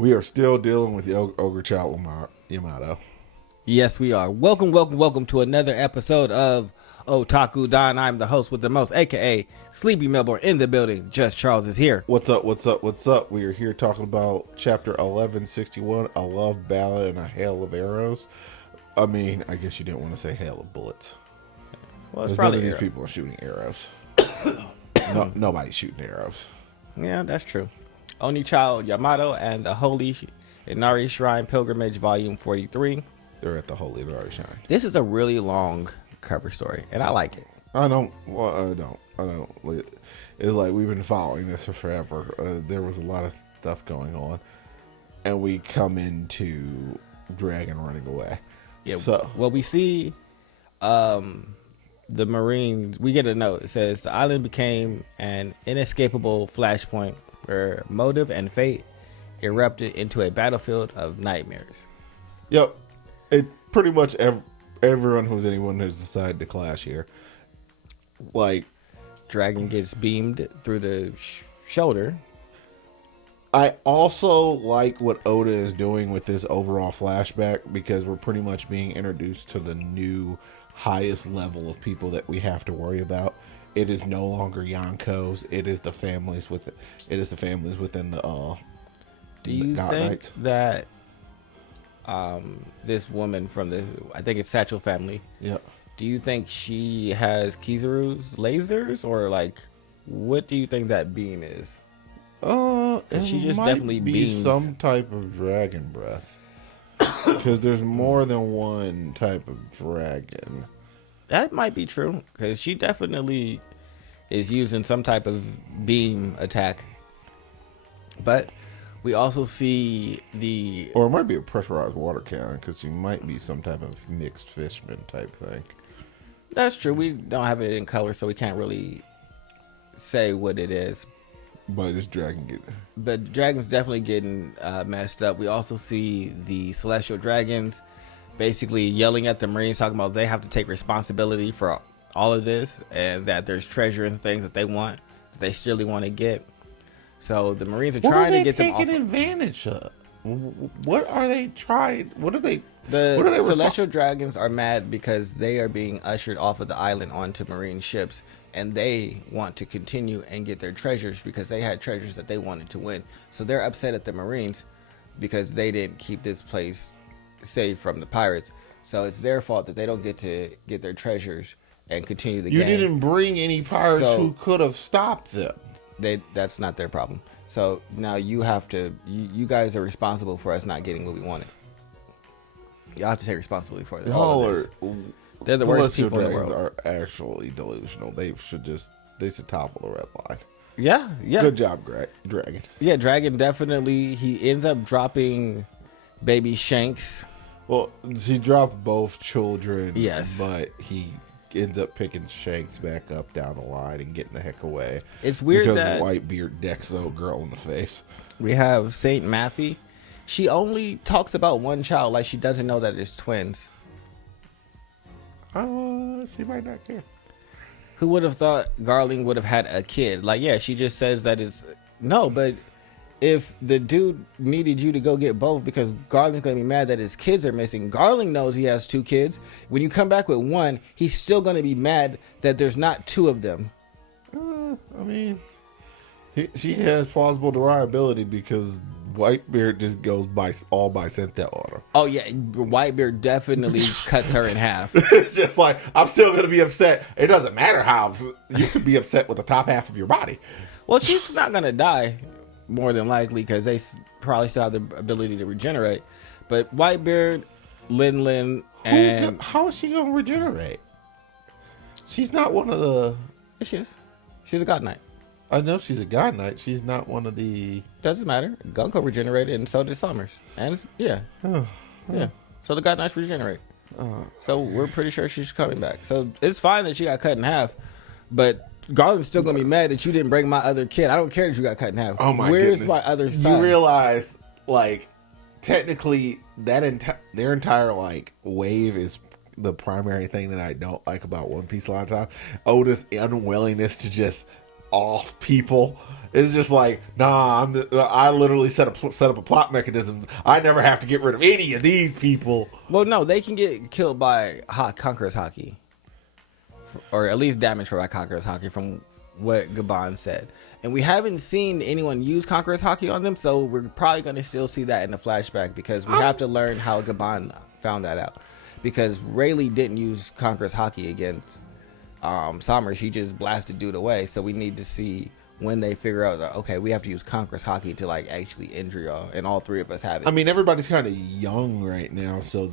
We are still dealing with the Ogre Child Yamato. Yes, we are. Welcome to another episode of Otaku Don. I'm the host with the most, aka Sleepy Melbourne in the building. Just Charles is here. What's up? We are here talking about chapter 1161, A Love Ballad and a Hail of Arrows. I mean, I guess you didn't want to say hail of bullets. Well, it's Because none probably of these arrow. people are shooting arrows. Nobody's shooting arrows. Yeah, that's true. Oni Child Yamato and the Holy Inari Shrine Pilgrimage Volume 43. They're at the Holy Inari Shrine. This is a really long cover story, and I like it. I don't. It's like we've been following this for forever. There was a lot of stuff going on, and we come into Dragon running away. Yeah. So, well, we see the Marines. We get a note. It says the island became an inescapable flashpoint where motive and fate erupted into a battlefield of nightmares. yep. It pretty much everyone anyone who's decided to clash here. Like, Dragon gets beamed through the shoulder. I also like what Oda is doing with this overall flashback because we're pretty much being introduced to the new highest level of people that we have to worry about. It is no longer Yonkos. It is the families within the Do you God think Knights. that this woman from I think it's Satchel family, Yep. do you think she has Kizaru's lasers, or like, what do you think that beam is? She just definitely be beams. some type of dragon breath. Because there's more than one type of dragon. That might be true, because she definitely is using some type of beam attack. But we also see Or it might be a pressurized water cannon, because she might be some type of mixed fishman type thing. That's true. We don't have it in color, so we can't really say what it is. But this dragon get But dragon's definitely getting messed up. We also see the celestial dragons basically yelling at the Marines, talking about they have to take responsibility for all of this, and that there's treasure and things that they want, that they still want to get. So the Marines are trying to get them off. advantage of? What are they trying? What are they? The what are they celestial dragons are mad because they are being ushered off of the island onto Marine ships, and they want to continue and get their treasures because they had treasures that they wanted to win. So they're upset at the Marines because they didn't keep this place safe from the pirates. So it's their fault that they don't get to get their treasures and continue the You game. didn't bring any pirates So- who could have stopped them. That's not their problem. So now you have to. You guys are responsible for us not getting what we wanted. You have to take responsibility for it. All of this. They're the worst Celestial people in the dragons world. are actually delusional. They should topple the red line. Yeah. Good job, Dragon. Yeah, Dragon definitely. He ends up dropping baby Shanks. Well, he dropped both children. Yes. But he ends up picking Shanks back up down the line and getting the heck away. It's weird because that Whitebeard decks the girl in the face. we have Saint Maffy. She only talks about one child, like she doesn't know that it's twins. She might not care. Who would have thought Garling would have had a kid? Like, yeah, she just says that it's no, but if the dude needed you to go get both because Garling's gonna be mad that his kids are missing. Garling knows he has two kids. When you come back with one, he's still gonna be mad that there's not two of them. I mean, she has plausible deniability because Whitebeard just goes by sent that order. Oh yeah, Whitebeard definitely cuts her in half. It's just like, I'm still going to be upset. It doesn't matter how. You could be upset with the top half of your body. Well, she's not gonna die, more than likely, because they probably still have the ability to regenerate. But Whitebeard, Lin, and How is she going to regenerate? She's not one of the... Yes, she is. She's a God Knight. I know she's a God Knight. She's not one of the... Doesn't matter. Gunko regenerated, and so did Summers. And yeah, yeah. So the God Knights regenerate. So we're pretty sure she's coming back. So it's fine that she got cut in half, but Garland's still gonna be mad that you didn't bring my other kid. I don't care that you got cut in half. Oh my Where's goodness. my other son? You realize, like, technically, their entire, like, wave is the primary thing that I don't like about One Piece a lot of time. Oda's unwillingness to just off people. It's just like, nah, I literally set up a plot mechanism. I never have to get rid of any of these people. Well, no, they can get killed by Conqueror's Haki, or at least damaged by Conqueror's Haki, from what Gaban said. And we haven't seen anyone use Conqueror's Haki on them, so we're probably going to still see that in the flashback, because we have to learn how Gaban found that out. Because Rayleigh didn't use Conqueror's Haki against Somers. He just blasted dude away. So we need to see when they figure out that, okay, we have to use Conqueror's Haki to like actually injure y'all, and all three of us have it. I mean, everybody's kind of young right now, so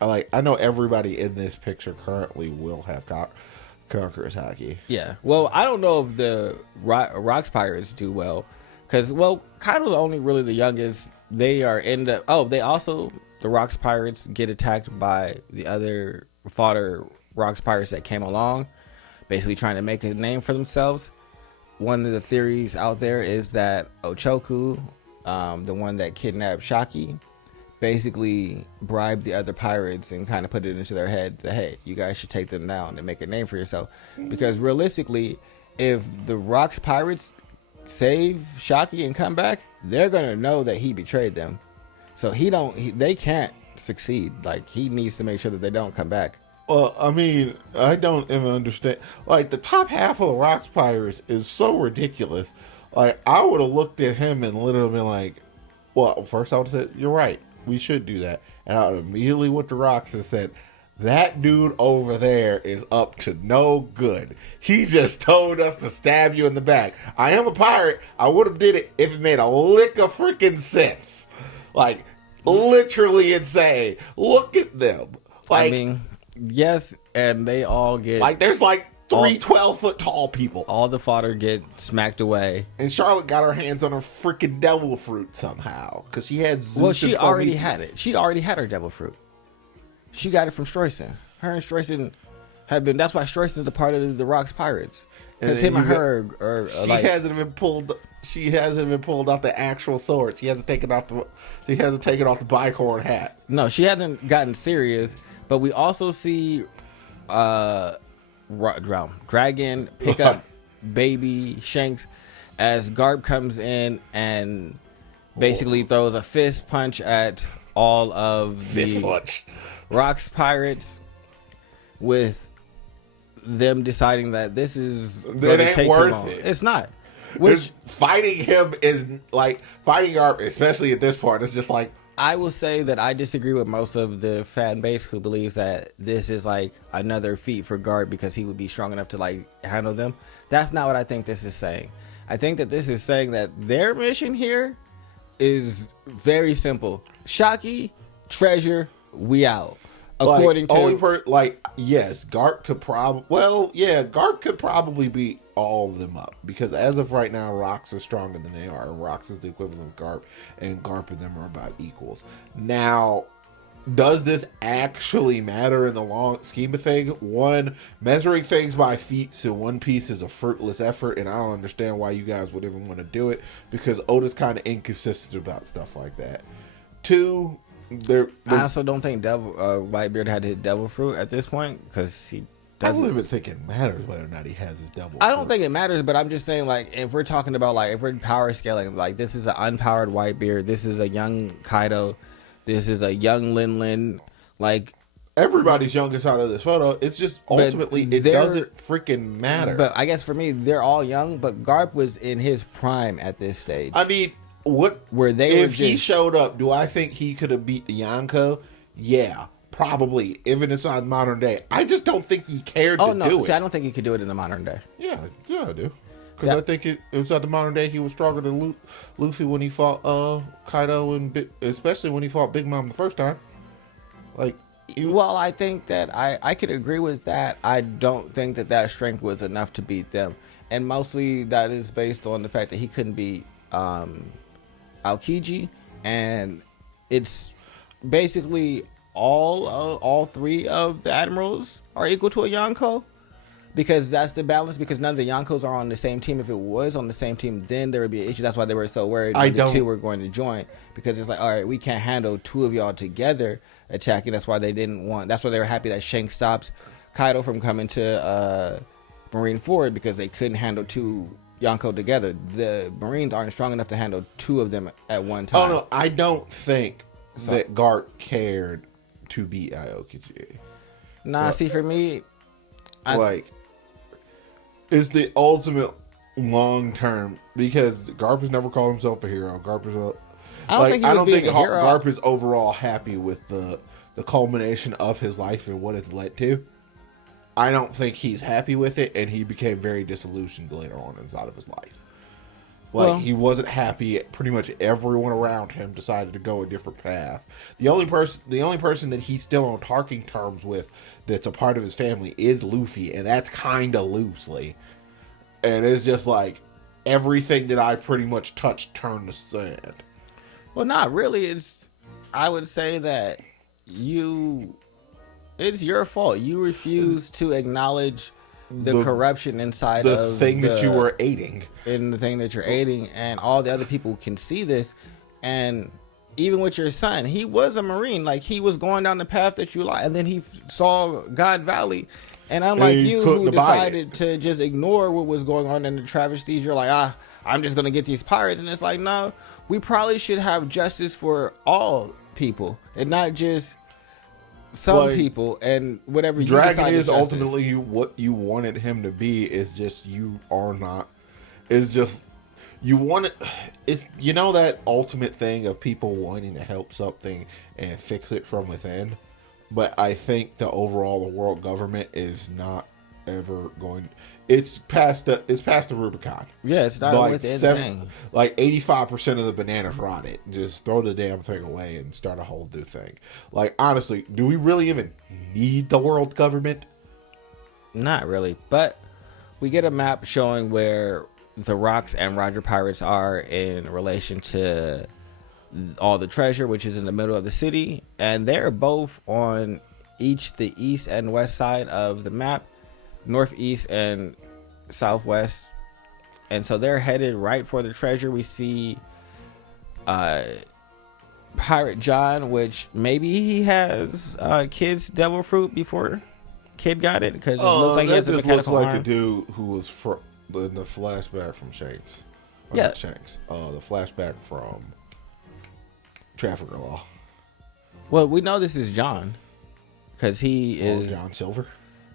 I know everybody in this picture currently will have Conqueror's Haki. Yeah. Well, I don't know if the Rocks Pirates do well, because, well, Kaido's only really the youngest. They are in the... Oh, the Rocks Pirates get attacked by the other fodder Rocks Pirates that came along, basically trying to make a name for themselves. One of the theories out there is that Ochoku, the one that kidnapped Shaki, basically bribed the other pirates and kind of put it into their head that, hey, you guys should take them down and make a name for yourself. Because realistically, if the Rocks Pirates save Shaki and come back, they're gonna know that he betrayed them. So they can't succeed. Like, he needs to make sure that they don't come back. Well, I mean, I don't even understand. Like, the top half of the Rocks Pirates is so ridiculous. Like, I would have looked at him and literally been like, well, first I would have said, you're right, we should do that. And I would immediately went to Rocks and said, that dude over there is up to no good. He just told us to stab you in the back. I am a pirate. I would have did it if it made a lick of freaking sense. Like, literally insane. Look at them. Like, I mean, yes, and they all get... Like, there's like three 12-foot tall people. All the fodder get smacked away. And Charlotte got her hands on her freaking devil fruit somehow. Because she had Zeus. Well, she already had it. She already had her devil fruit. She got it from Stroyson. Her and Stroyson have been... That's why Stroyson's a part of the Rocks Pirates. Because him and her are like... She hasn't even pulled out the actual sword. She hasn't taken off the bicorn hat. No, she hasn't gotten serious. But we also see Dragon pick up baby Shanks as Garp comes in and basically throws a fist punch at all of the Rocks Pirates, with them deciding that this is going to take too long. It's not. Which fighting him is like fighting Garp, especially at this part. It's just like, I will say that I disagree with most of the fan base who believes that this is like another feat for Garp because he would be strong enough to like handle them. That's not what I think this is saying. I think that this is saying that their mission here is very simple. Shaki, treasure, we out. According yes, Garp could Garp could probably beat all of them up, because as of right now, Rocks is stronger than they are, and Rocks is the equivalent of Garp, and Garp and them are about equals. Now, does this actually matter in the long scheme of things? One, measuring things by feats in One Piece is a fruitless effort, and I don't understand why you guys would even want to do it, because Oda's kind of inconsistent about stuff like that. Two, I also don't think Whitebeard had his devil fruit at this point, because he doesn't. I don't even think it matters whether or not he has his devil fruit. I don't think it matters, but I'm just saying, like, if we're talking about, like, if we're power scaling, like, this is an unpowered Whitebeard, this is a young Kaido, this is a young Lin, like, everybody's youngest out of this photo. It's just ultimately it doesn't freaking matter. But I guess for me, they're all young, but Garp was in his prime at this stage. I mean, he showed up, do I think he could have beat the Yonko? Yeah, probably. Even it's not modern day. I just don't think he cared to do it. See, I don't think he could do it in the modern day. Yeah, I do. Because I think it was at the modern day he was stronger than Luffy when he fought Kaido, and especially when he fought Big Mom the first time. Like, well, I think that I could agree with that. I don't think that strength was enough to beat them, and mostly that is based on the fact that he couldn't beat Aokiji, and it's basically all three of the admirals are equal to a Yonko, because that's the balance, because none of the Yonkos are on the same team. If it was on the same team, then there would be an issue. That's why they were so worried when the two were going to join, because it's like, all right, we can't handle two of y'all together attacking. That's why they were happy that Shanks stops Kaido from coming to Marineford, because they couldn't handle two Yonko together. The Marines aren't strong enough to handle two of them at one Oh time. no, I don't think that Garp cared to beat Aokiji. Nah, see, for me, Like, it's the ultimate long term, because Garp has never called himself a hero. Garp is I don't think Garp is overall happy with the culmination of his life and what it's led to. I don't think he's happy with it, and he became very disillusioned later on inside of his life. He wasn't happy. Pretty much everyone around him decided to go a different path. The only person that he's still on talking terms with, that's a part of his family, is Luffy, and that's kind of loosely. And it's just like, everything that I pretty much touched turned to sand. well, not really. I would say that it's your fault. You refuse to acknowledge the corruption inside the of thing that you were aiding. In the thing that you're aiding, and all the other people can see this. And even with your son, he was a Marine. Like, he was going down the path that you like, and then he saw God Valley. And unlike you, who decided to just ignore what was going on in the travesties, you're like, I'm just gonna get these pirates. And it's like, no, we probably should have justice for all people and not just some people. And whatever you Dragon is ultimately what you wanted him to be. Is just, you are not. It's just, you want it. It's, you know, that ultimate thing of people wanting to help something and fix it from within. But I think the world government is not ever going. It's past the Rubicon. Yeah, it's not with anything. Like 85% of the bananas rotted. Just throw the damn thing away and start a whole new thing. Like, honestly, do we really even need the world government? Not really, but we get a map showing where the Rocks and Roger Pirates are in relation to all the treasure, which is in the middle of the city, and they're both on each the east and west side of the map, northeast and southwest, and so they're headed right for the treasure. We see Pirate John, which maybe he has Kid's devil fruit before Kid got it, because it looks like he has a mechanical arm. The dude who was in the flashback from Shanks. Yeah, not Shanks. The flashback from Trafficker Law. Well, we know this is John, because he is John Silver.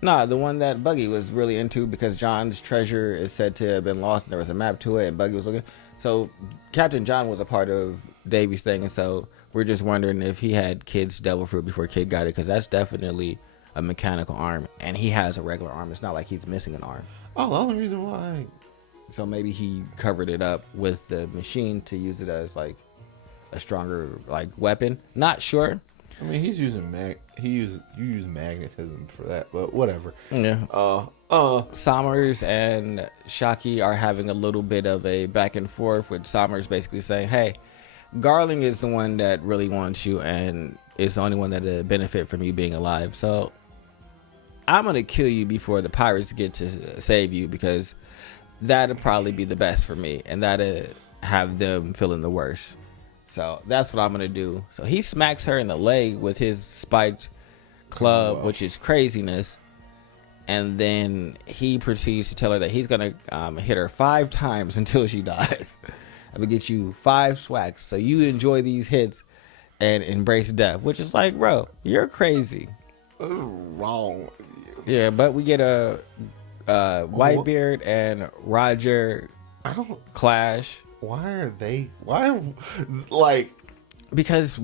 Nah, the one that Buggy was really into, because John's treasure is said to have been lost, and there was a map to it, and Buggy was looking. So Captain John was a part of Davy's thing, and so we're just wondering if he had Kid's devil fruit before Kid got it, because that's definitely a mechanical arm, and he has a regular arm. It's not like he's missing an arm. Oh, the only reason why. So maybe he covered it up with the machine to use it as like a stronger like weapon. Not sure. I mean, he's using you use magnetism for that, but whatever. Yeah. Sommers and Shaki are having a little bit of a back and forth, with Sommers basically saying, "Hey, Garling is the one that really wants you, and is the only one that benefit from you being alive. So I'm gonna kill you before the pirates get to save you, because that'd probably be the best for me, and that'd have them feeling the worst. So that's what I'm gonna do." So he smacks her in the leg with his spiked club, which is craziness, and then he proceeds to tell her that he's gonna hit her 5 times until she dies. I'm gonna get you 5 swacks, so you enjoy these hits and embrace death. Which is like, bro, you're crazy. What is wrong with you? Yeah, but we get a Whitebeard and Roger clash. Why because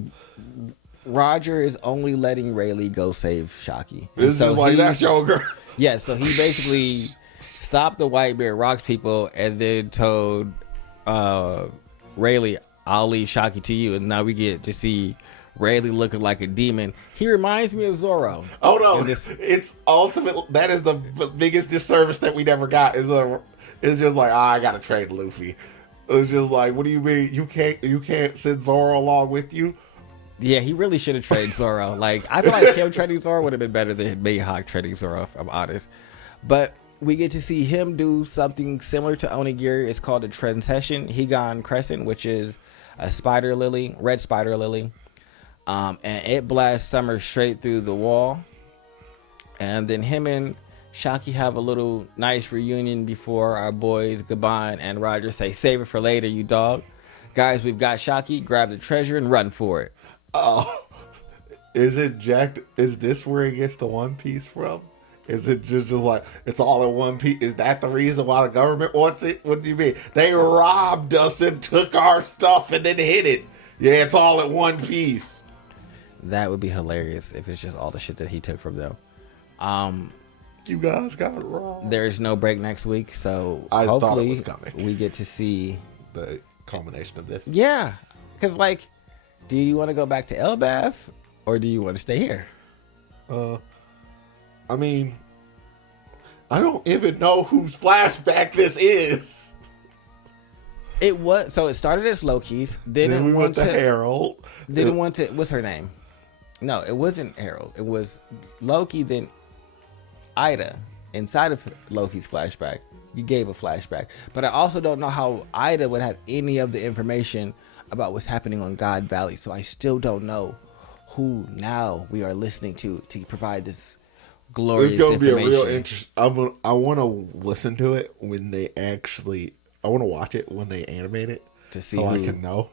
Roger is only letting Rayleigh go save Shaki. It's just like, that's your girl. Yeah, so he basically stopped the Whitebeard Rocks people and then told Rayleigh, "I'll leave Shaki to you." And now we get to see Rayleigh looking like a demon. He reminds me of Zoro. Oh no, it's ultimate. That is the biggest disservice that we never got. It's just like, I gotta trade Luffy. It's just like, what do you mean you can't send Zoro along with you? Yeah, he really should have traded Zoro. Like, I feel like him trading Zoro would have been better than Mihawk trading Zoro, if I'm honest. But we get to see him do something similar to Onigiri. It's called a Transcession Higan Crescent, which is a spider lily, red spider lily. And it blasts Summer straight through the wall. And then him and Shockey have a little nice reunion before our boys Gabon and Roger say, "Save it for later, you dog." Guys, we've got Shockey. Grab the treasure and run for it. Oh, is it jacked? Is this where he gets the One Piece from? Is it just like it's all in one piece? Is that the reason why the government wants it? What do you mean? They robbed us and took our stuff and then hid it. Yeah, it's all in one piece. That would be hilarious if it's just all the shit that he took from them. You guys got it wrong. There's no break next week, so I thought it hopefully was coming. we get to see The culmination of this. Yeah, because like, do you want to go back to Elbaf or do you want to stay here? I mean, I don't even know whose flashback this is. It was so it started as Loki's, then we it went to Harold. Then it went to what's her name? No, it wasn't Harold. It was Loki. Then Ida inside of Loki's flashback. You gave a flashback, but I also don't know how Ida would have any of the information about what's happening on God Valley. So I still don't know who now we are listening to provide this glorious It's gonna be a information. real interest. I want to listen to it when they actually. I want to watch it when they animate it To see so I who- can know.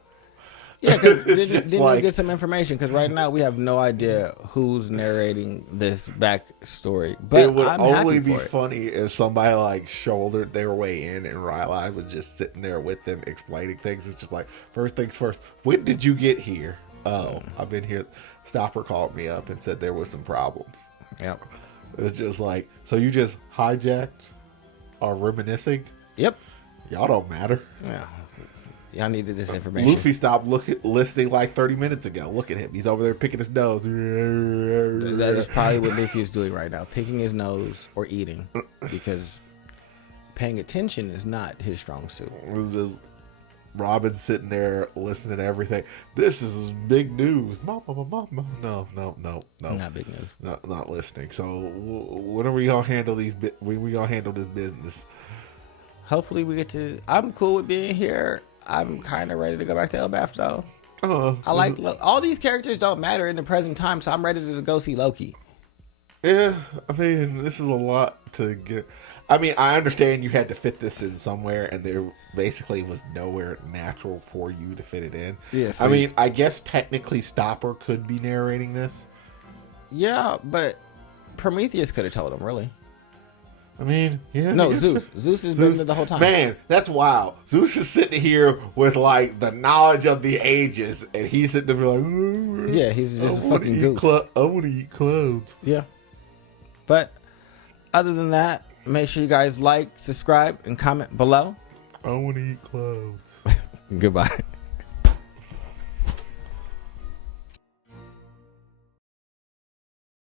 Yeah, because It's then just we'll like- get some information. Because right now we have no idea who's narrating this backstory. But It would I'm only happy be for it. funny if somebody like shouldered their way in and Riley was just sitting there with them explaining things. It's just like, first things first, when did you get here? Oh, I've been here. Stopper called me up and said there was some problems. Yep. It's just like, so you just hijacked or reminiscing? Yep. Y'all don't matter. Yeah. Y'all needed this information. Luffy stopped listening like 30 minutes ago. Look at him. He's over there picking his nose. That is probably what Luffy is doing right now, picking his nose or eating, because paying attention is not his strong suit. It was just Robin sitting there listening to everything. This is big news. No. Not big news. Not listening. So when are we gonna handle these? When we gonna handle this business? Hopefully we get to. I'm cool with being here. I'm kind of ready to go back to Elbaf though. I like all these characters don't matter in the present time, so I'm ready to go see Loki. Yeah, I mean, this is a lot to get. I mean, I understand you had to fit this in somewhere, and there basically was nowhere natural for you to fit it in. Yeah, I mean, I guess technically Stopper could be narrating this. Yeah, but Prometheus could have told him, really. I mean, yeah. No, I guess. Zeus. Zeus has been there the whole time. Man, that's wild. Zeus is sitting here with like the knowledge of the ages, and he's sitting there like, Yeah, he's just a wanna fucking eat goof. I want to eat clouds. Yeah. But other than that, make sure you guys like, subscribe, and comment below. I want to eat clouds. Goodbye.